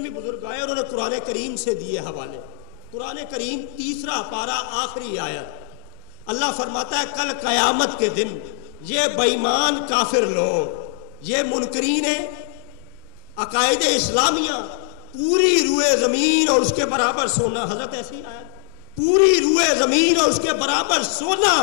جتنے بھی بزرگ آئے انہوں نے قرآن کریم سے دیے حوالے. قرآن کریم 3 پارہ آخری آیت. اللہ فرماتا ہے کل قیامت کے دن یہ بے ایمان کافر لوگ، یہ منکرین عقائد اسلامیہ پوری روئے زمین اور اس کے برابر سونا، حضرت ایسی آیت، پوری روئے زمین اور اس کے برابر سونا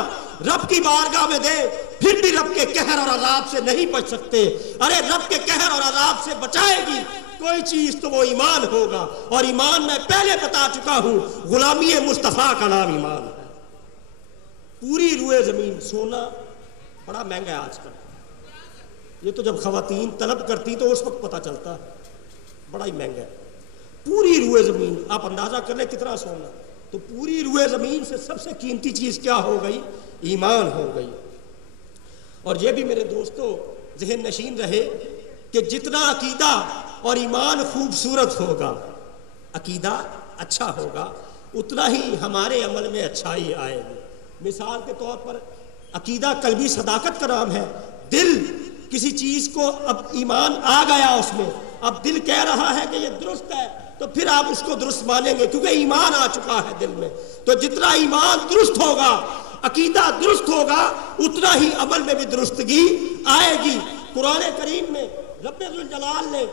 رب کی بارگاہ میں دے، پھر بھی رب کے قہر اور عذاب سے نہیں بچ سکتے. ارے رب کے قہر اور عذاب سے بچائے گی کوئی چیز تو وہ ایمان ہوگا، اور ایمان میں پہلے بتا چکا ہوں غلامی مصطفیٰ کا نام ایمان ہے. پوری روئے زمین سونا بڑا مہنگا ہے آج کل. یہ تو جب خواتین طلب کرتی تو اس وقت پتہ چلتا ہے بڑا ہی مہنگا ہے. پوری روئے زمین آپ اندازہ کر لیں کتنا سونا. تو پوری روئے زمین سے سب سے قیمتی چیز کیا ہو گئی؟ ایمان ہو گئی. اور یہ بھی میرے دوستو ذہن نشین رہے کہ جتنا عقیدہ اور ایمان خوبصورت ہوگا، عقیدہ اچھا ہوگا، اتنا ہی ہمارے عمل میں اچھائی آئے گی. مثال کے طور پر عقیدہ قلبی صداقت کا نام ہے. دل کسی چیز کو اب ایمان آ گیا اس میں، اب دل کہہ رہا ہے کہ یہ درست ہے تو پھر آپ اس کو درست مانیں گے کیونکہ ایمان آ چکا ہے دل میں. تو جتنا ایمان درست ہوگا، عقیدہ درست ہوگا، اتنا ہی عمل میں بھی درستگی آئے گی. قرآن کریم میں رب ذوالجلال نے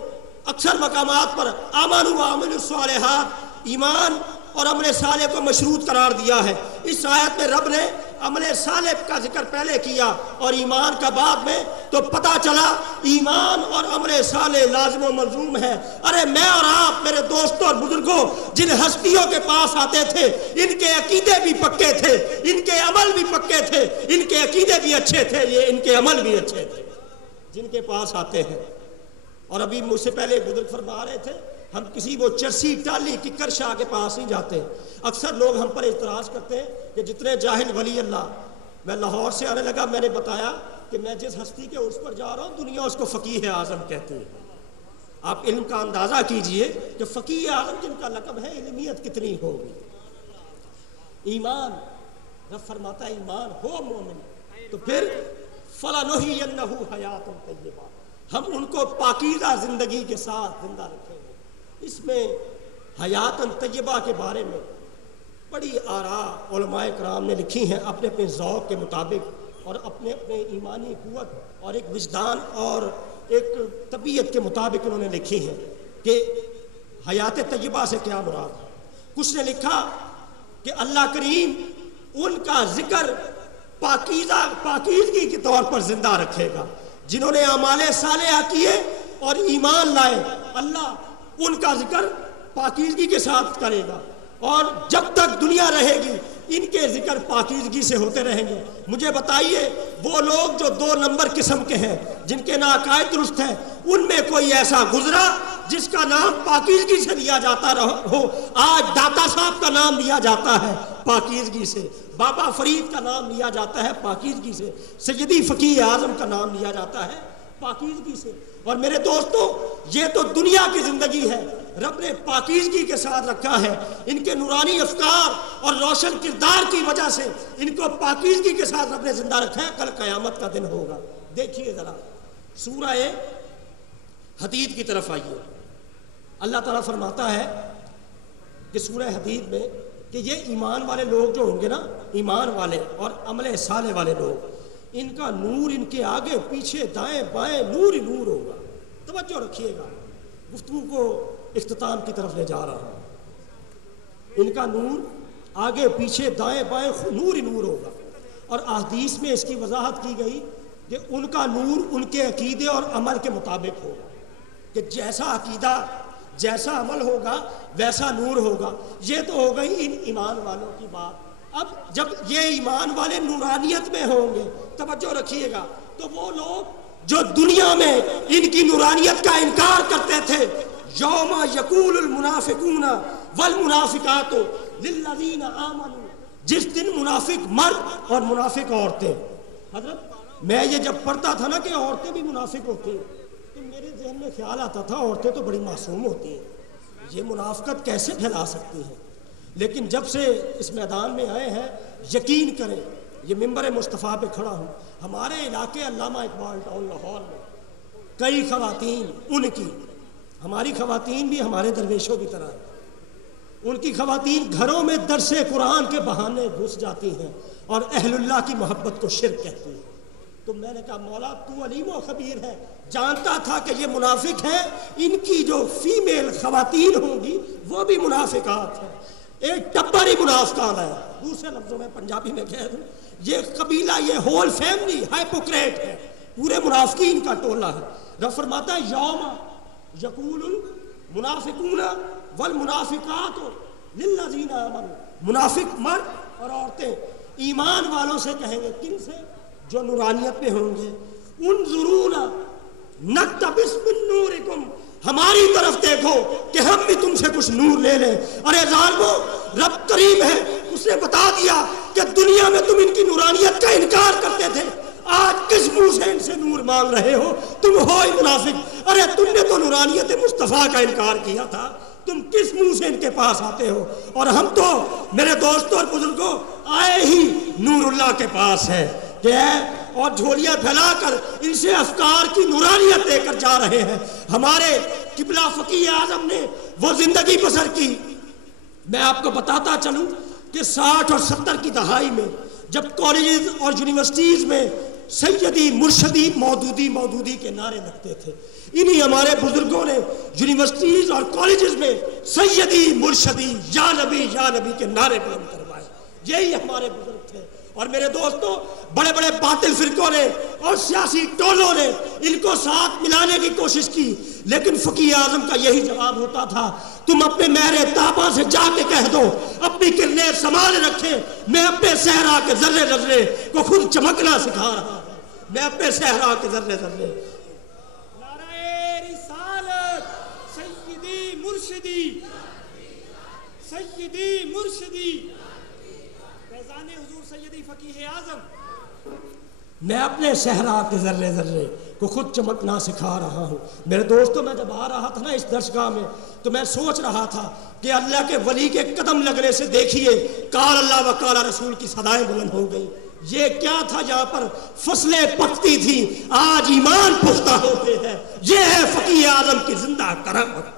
اکثر مقامات پر آمنوا وعملوا الصالحات، ایمان اور عمل صالح کو مشروط قرار دیا ہے. اس آیت میں رب نے عمل صالح کا ذکر پہلے کیا اور ایمان کا بعد میں، تو پتہ چلا ایمان اور عمل صالح لازم و ملزوم ہے. ارے میں اور آپ میرے دوستوں اور بزرگوں جن ہستیوں کے پاس آتے تھے ان کے عقیدے بھی پکے تھے، ان کے عمل بھی پکے تھے، ان کے عقیدے بھی اچھے تھے، یہ ان کے عمل بھی اچھے تھے جن کے پاس آتے ہیں. اور ابھی مجھ سے پہلے بزرگ فرما رہے تھے ہم کسی وہ چرسی ٹالی ککر شاہ کے پاس نہیں جاتے. اکثر لوگ ہم پر اعتراض کرتے ہیں کہ جتنے جاہل ولی اللہ. میں لاہور سے آنے لگا، میں نے بتایا کہ میں جس ہستی کے عرس پر جا رہا ہوں دنیا اس کو فقیہ اعظم کہتے ہیں. آپ علم کا اندازہ کیجئے کہ فقیہ اعظم جن کا لقب ہے علمیت کتنی ہوگی. ایمان، رب فرماتا ہے ایمان ہو مومن تو پھر فَلَنُحْيِيَنَّهُ حَيَاةً طَيِّبَةً، ہم ان کو پاکیزہ زندگی کے ساتھ زندہ رکھیں گے. اس میں حیاتاً طیبہ کے بارے میں بڑی آراء علماء کرام نے لکھی ہیں اپنے اپنے ذوق کے مطابق اور اپنے اپنے ایمانی قوت اور ایک وجدان اور ایک طبیعت کے مطابق انہوں نے لکھی ہیں کہ حیات طیبہ سے کیا مراد ہے. کچھ نے لکھا کہ اللہ کریم ان کا ذکر پاکیزگی کے طور پر زندہ رکھے گا. جنہوں نے اعمال صالحہ کیے اور ایمان لائے، اللہ ان کا ذکر پاکیزگی کے ساتھ کرے گا، اور جب تک دنیا رہے گی ان کے ذکر پاکیزگی سے ہوتے رہیں گے. مجھے بتائیے وہ لوگ جو 2 نمبر قسم کے ہیں، جن کے نا عقائد درست ہیں، ان میں کوئی ایسا گزرا جس کا نام پاکیزگی سے لیا جاتا ہو؟ آج داتا صاحب کا نام لیا جاتا ہے پاکیزگی سے، بابا فرید کا نام لیا جاتا ہے پاکیزگی سے، سیدی فقیہ اعظم کا نام لیا جاتا ہے پاکیزگی سے. اور میرے دوستو یہ تو دنیا کی زندگی ہے، رب نے پاکیزگی کے ساتھ رکھا ہے. ان کے نورانی افکار اور روشن کردار کی وجہ سے ان کو پاکیزگی کے ساتھ رب نے زندہ رکھا ہے. کل قیامت کا دن ہوگا. دیکھیے ذرا سورہ حدید کی طرف آئیے. اللہ تعالیٰ فرماتا ہے کہ سورہ حدید میں کہ یہ ایمان والے لوگ جو ہوں گے نا، ایمان والے اور عمل صالح والے لوگ، ان کا نور ان کے آگے پیچھے دائیں بائیں نور ہی نور ہوگا. توجہ رکھیے گا، گفتگو کو اختتام کی طرف لے جا رہا ہوں. ان کا نور آگے پیچھے دائیں بائیں نور ہی نور ہوگا. اور احادیث میں اس کی وضاحت کی گئی کہ ان کا نور ان کے عقیدے اور عمل کے مطابق ہوگا، کہ جیسا عقیدہ جیسا عمل ہوگا ویسا نور ہوگا. یہ تو ہو گئی ان ایمان والوں کی بات. اب جب یہ ایمان والے نورانیت میں ہوں گے، توجہ رکھیے گا، تو وہ لوگ جو دنیا میں ان کی نورانیت کا انکار کرتے تھے، یوم یقول المنافقون والمنافقات للذین آمنوا، جس دن منافق مرد اور منافق عورتیں. حضرت میں یہ جب پڑھتا تھا نا کہ عورتیں بھی منافق ہوتی ہیں تو میرے ذہن میں خیال آتا تھا عورتیں تو بڑی معصوم ہوتی ہیں، یہ منافقت کیسے پھیلا سکتی ہیں. لیکن جب سے اس میدان میں آئے ہیں، یقین کریں، یہ ممبر مصطفیٰ پہ کھڑا ہوں، ہمارے علاقے علامہ اقبال ٹاؤن لاہور میں کئی خواتین ان کی ہماری خواتین بھی ہمارے درویشوں کی طرح ہیں. ان کی خواتین گھروں میں درس قرآن کے بہانے گھس جاتی ہیں اور اہل اللہ کی محبت کو شرک کہتی ہیں. تو میں نے کہا مولا تو علیم و خبیر ہے، جانتا تھا کہ یہ منافق ہیں، ان کی جو فیمیل خواتین ہوں گی وہ بھی منافقات ہیں. ایک ٹبر ہی منافقان ہے. دوسرے لفظوں میں پنجابی میں کہہ دوں، یہ قبیلہ، یہ ہول فیملی ہائپوکریٹ ہے، پورے منافقین کا ٹولہ ہے. رب فرماتا ہے یوم یقول المنافقون والمنافقات للذین آمنوا، منافق مرد اور عورتیں ایمان والوں سے کہیں گے، کن سے؟ جو نورانیت میں ہوں گے، انظرونا نقتبس من نورکم، ہماری طرف دیکھو کہ ہم بھی تم سے کچھ نور لے لیں. ارے ظالمو، رب کریم ہے، اس نے بتا دیا کہ دنیا میں تم ان کی نورانیت کا انکار کرتے تھے، آج کس منہ سے ان سے نور مانگ رہے ہو؟ تم ہو ہی منافق. ارے تم نے تو نورانیت مصطفیٰ کا انکار کیا تھا، تم کس منہ سے ان کے پاس آتے ہو؟ اور ہم تو میرے دوستوں اور بزرگوں آئے ہی نور اللہ کے پاس ہے کہ اور جھولیاں پھیلا کر ان سے افکار کی نورانیت دے کر جا رہے ہیں. ہمارے قبلہ فقیہ اعظم نے وہ زندگی بسر کی. میں آپ کو بتاتا چلوں کہ 60 اور 70 کی دہائی میں جب کالجز اور یونیورسٹیز میں سیدی مرشدی مودودی کے نعرے لگتے تھے، انہی ہمارے بزرگوں نے یونیورسٹیز اور کالجز میں سیدی مرشدی یا نبی کے نعرے بلند کروائے. یہی ہمارے بزرگ تھے. اور میرے دوستوں، بڑے بڑے باطل فرقوں نے اور سیاسی ٹولوں نے ان کو ساتھ ملانے کی کوشش کی، لیکن فقیہ اعظم کا یہی جواب ہوتا تھا، تم اپنے مہر تابہ سے جا کے کہہ دو اپنی کرنیں سنبھال رکھیں، میں اپنے صحرا کے ذرے ذرے کو خود چمکنا سکھا رہا ہوں. میں اپنے صحرا کے ذرے ذرے. نعرہ رسالت، سیدی مرشدی، سیدی مرشدی، فیضان حضور سیدی فقیہ اعظم. میں اپنے صحرا کے ذرے ذرے کو خود چمکنا سکھا رہا ہوں. میرے دوستوں، میں جب آ رہا تھا نا اس درسگاہ میں تو میں سوچ رہا تھا کہ اللہ کے ولی کے قدم لگنے سے دیکھیے قال اللہ و قال رسول کی صدائیں بلند ہو گئی. یہ کیا تھا؟ جہاں پر فصلیں پکتی تھی آج ایمان پختہ ہوتے ہیں. یہ ہے فقیہ اعظم کی زندہ کرامت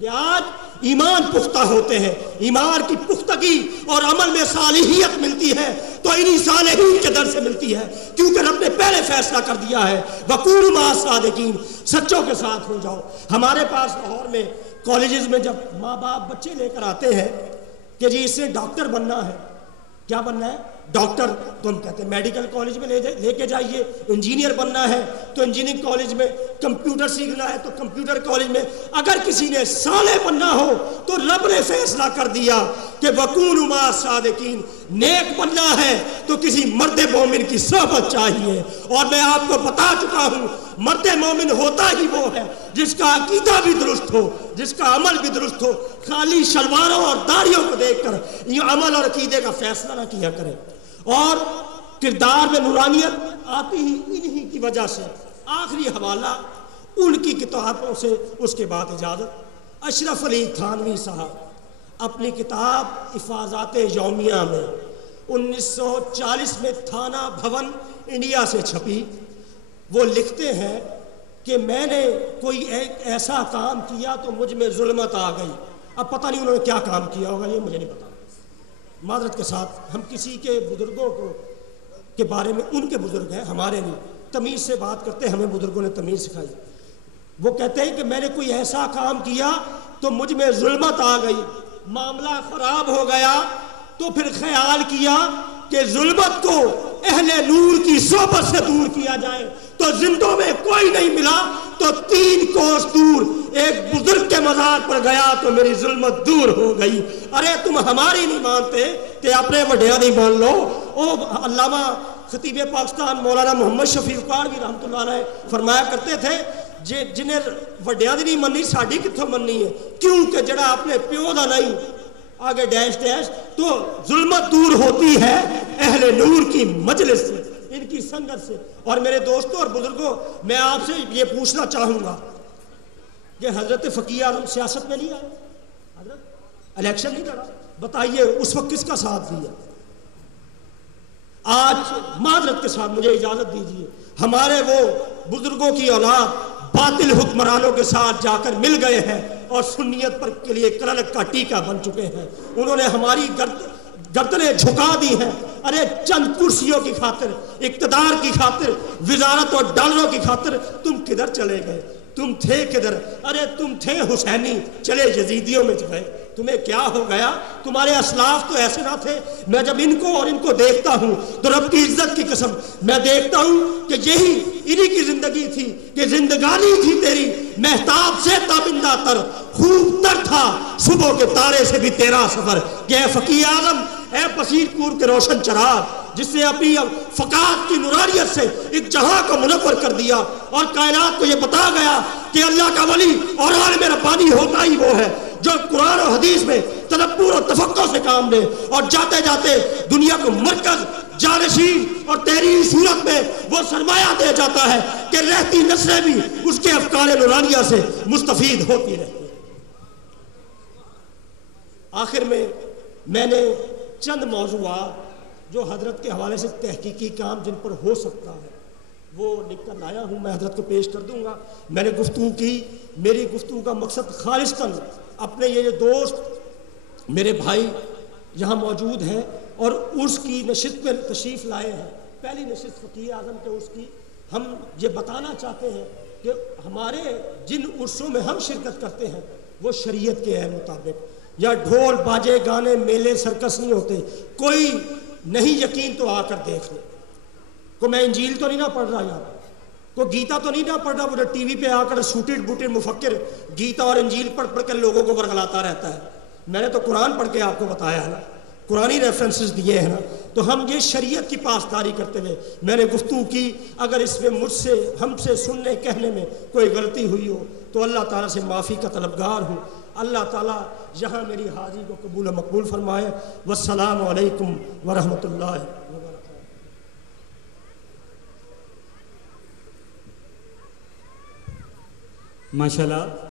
کہ آج ایمان پختہ ہوتے ہیں. ایمان کی پختگی اور عمل میں صالحیت ملتی ہے تو انہی صالحین کے در سے ملتی ہے، کیونکہ رب نے پہلے فیصلہ کر دیا ہے وَقُولُوا مَعَ الصَّادِقِينَ، سچوں کے ساتھ ہو جاؤ. ہمارے پاس لاہور میں کالجز میں جب ماں باپ بچے لے کر آتے ہیں کہ جی اس سے ڈاکٹر بننا ہے، کیا بننا ہے؟ ڈاکٹر. تو ہم کہتے ہیں میڈیکل کالج میں لے کے جائیے. انجینئر بننا ہے تو انجینئرنگ کالج میں، کمپیوٹر سیکھنا ہے تو کمپیوٹر کالج میں. اگر کسی نے صالح بننا ہو تو رب نے فیصلہ کر دیا کہ وَقُولُوا مَعَ الصَّادِقِينَ، نیک بننا ہے تو کسی مرد مومن کی صحبت چاہیے. اور میں آپ کو بتا چکا ہوں مرد مومن ہوتا ہی وہ ہے جس کا عقیدہ بھی درست ہو، جس کا عمل بھی درست ہو. خالی شلواروں اور داڑھیوں کو دیکھ کر یہ عمل اور عقیدے کا فیصلہ نہ کیا کرے. اور کردار میں نورانیت آتی ہی انہی کی وجہ سے. آخری حوالہ ان کی کتابوں سے، اس کے بعد اجازت. اشرف علی تھانوی صاحب اپنی کتاب افاظات یومیہ میں 1940 میں تھانہ بھون انڈیا سے چھپی، وہ لکھتے ہیں کہ میں نے کوئی ایک ایسا کام کیا تو مجھ میں ظلمت آ گئی. اب پتہ نہیں انہوں نے کیا کام کیا ہوگا، یہ مجھے نہیں پتا. معذرت کے ساتھ ہم کسی کے بزرگوں کے بارے میں، ان کے بزرگ ہیں ہمارے نہیں، تمیز سے بات کرتے، ہمیں بزرگوں نے تمیز سکھائی. وہ کہتے ہیں کہ میں نے کوئی ایسا کام کیا تو مجھ میں ظلمت آ گئی، معاملہ خراب ہو گیا تو پھر خیال کیا کہ ظلمت کو اہل نور کی صحبت سے دور کیا جائے. تو زندوں میں کوئی نہیں ملا تو 3 کوس دور ایک بزرگ کے مزار پر گیا تو میری ظلمت دور ہو گئی. ارے تم ہماری نہیں مانتے کہ اپنے وڈیاں نہیں مان لو. او علامہ خطیب پاکستان مولانا محمد شفیع اقاڑوی رحمۃ اللہ علیہ فرمایا کرتے تھے جنہیں وڈیاں دی نہیں مننی ساڈی کتھوں مننی ہے، کیونکہ جڑا اپنے پیو دا نہیں آگے ڈیش ڈیش. تو ظلمت دور ہوتی ہے اہل نور کی مجلس سے، ان کی سنگت سے. اور میرے دوستوں اور بزرگوں، میں آپ سے یہ پوچھنا چاہوں گا کہ حضرت فقیہ اعظم سیاست میں نہیں آئے، حضرت الیکشن نہیں لڑا، بتائیے اس وقت کس کا ساتھ دیا؟ آج معذرت کے ساتھ مجھے اجازت دیجیے، ہمارے وہ بزرگوں کی اولاد باطل حکمرانوں کے ساتھ جا کر مل گئے ہیں اور سنیت پر کے لیے کلنک کا ٹیکا بن چکے ہیں. انہوں نے ہماری گردنیں جھکا دی ہیں. ارے چند کرسیوں کی خاطر، اقتدار کی خاطر، وزارت اور ڈالروں کی خاطر تم کدھر چلے گئے؟ تم تھے کدھر؟ ارے تم تھے حسینی، چلے یزیدیوں میں گئے. تمہیں کیا ہو گیا؟ تمہارے اسلاف تو ایسے نہ تھے. میں جب ان کو اور ان کو دیکھتا ہوں تو رب کی عزت کی قسم میں دیکھتا ہوں کہ یہی انہی کی زندگی تھی، کہ زندگانی تھی تیری مہتاب سے تابندہ تر، خوب تر تھا صبح کے تارے سے بھی تیرا سفر. کہ اے فقیہ اعظم، اے بصیر پور کے روشن چراغ، جس نے اپنی فقاعت کی نورانیت سے ایک جہاں کو منور کر دیا اور کائنات کو یہ بتا گیا کہ اللہ کا ولی اور عالم ربانی ہوتا ہی وہ ہے جو قرآن و حدیث میں تدبر و تفکر سے کام لے اور جاتے جاتے دنیا کو مرکز، جانشین اور تحریری صورت میں وہ سرمایہ دے جاتا ہے کہ رہتی نسلیں بھی اس کے افکار نورانیہ سے مستفید ہوتی رہتی. آخر میں نے چند موضوعات جو حضرت کے حوالے سے تحقیقی کام جن پر ہو سکتا ہے وہ لکھ کر لایا ہوں، میں حضرت کو پیش کر دوں گا. میں نے گفتگو کی، میری گفتگو کا مقصد خالصتاً اپنے یہ دوست میرے بھائی یہاں موجود ہیں اور عرس کی نشست میں تشریف لائے ہیں، پہلی نشست فقیہ اعظم کے عرس کی. ہم یہ بتانا چاہتے ہیں کہ ہمارے جن عرسوں میں ہم شرکت کرتے ہیں وہ شریعت کے مطابق، یا ڈھول باجے گانے میلے سرکس نہیں ہوتے. کوئی نہیں یقین تو آ کر دیکھ لے. کو میں انجیل تو نہیں نہ پڑھ رہا یہاں، کو گیتا تو نہیں نہ پڑھ رہا، وہ ٹی وی پہ آ کر سوٹڈ بوٹڈ مفکر گیتا اور انجیل پڑھ کر لوگوں کو ورغلاتا رہتا ہے. میں نے تو قرآن پڑھ کے آپ کو بتایا ہے نا، قرآنی ریفرنسز دیے ہیں نا. تو ہم یہ شریعت کی پاسداری کرتے ہوئے میں نے گفتگو کی. اگر اس میں مجھ سے ہم سے سننے کہنے میں کوئی غلطی ہوئی ہو تو اللہ تعالیٰ سے معافی کا طلبگار ہوں. اللہ تعالیٰ یہاں میری حاضری کو قبول و مقبول فرمائے. والسلام علیکم ورحمۃ اللہ وبرکاتہ. ماشاءاللہ